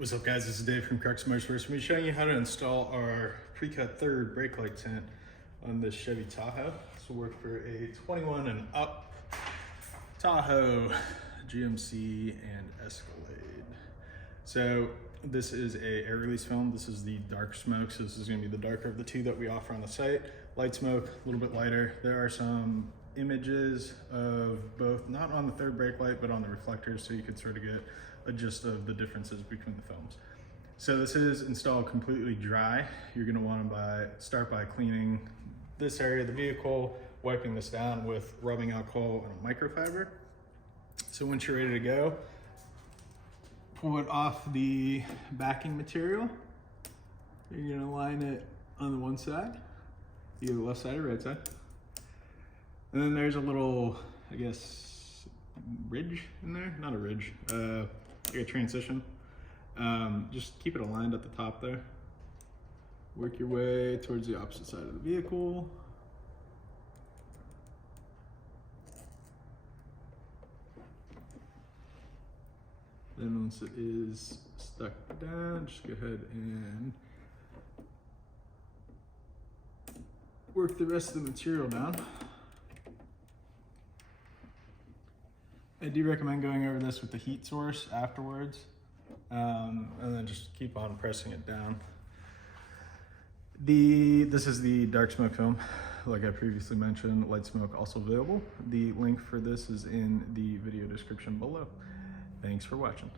What's up guys, this is Dave from Crux Moto. We're going to be showing you how to install our pre-cut third brake light tent on this Chevy Tahoe. This will work for a 21 and up Tahoe, GMC, and Escalade. So this is a air release film. This is the dark smoke, so this is going to be the darker of the two that we offer on the site. Light smoke, a little bit lighter. There are some images of both, not on the third brake light, but on the reflectors, so you could sort of get a gist of the differences between the films. So this is installed completely dry. You're going to want to start by cleaning this area of the vehicle, wiping this down with rubbing alcohol and a microfiber. So once you're ready to go, pull it off the backing material. You're going to line it on the one side, either the left side or right side. And then there's a little, I guess, ridge in there, not a ridge, like a transition. Just keep it aligned at the top there. Work your way towards the opposite side of the vehicle. Then once it is stuck down, just go ahead and work the rest of the material down. I do recommend going over this with the heat source afterwards, and then just keep on pressing it down. This is the dark smoke film, like I previously mentioned. Light smoke also available. The link for this is in the video description below. Thanks for watching.